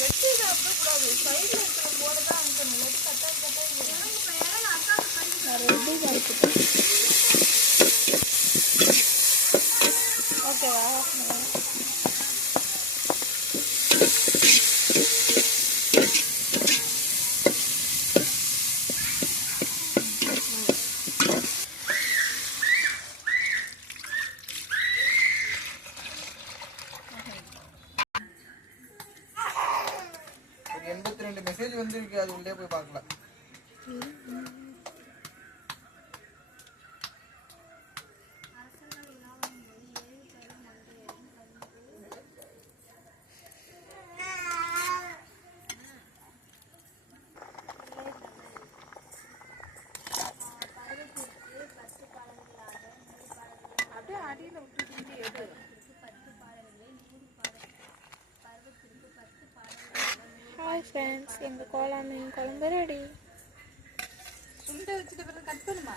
ரெட்டி சாப்பிடக்கூடாது, சைடில் இருக்கிற போட தான் அனுப்பணும். ரெட்டி கட்டாயம் ரெட்டி சாப்பிட்டேன். ஓகேவா? மெசேஜ் வந்துருக்கு, அது உள்ளே போய் பார்க்கலாம். அப்படியே அடியில் விட்டுட்டு எடு. ஹாய் ஃப்ரெண்ட்ஸ், எங்கள் கோலா மீன் குழம்பு ரெடி. சுண்டை வச்சுட்டு பிறகு கட் பண்ணுமா?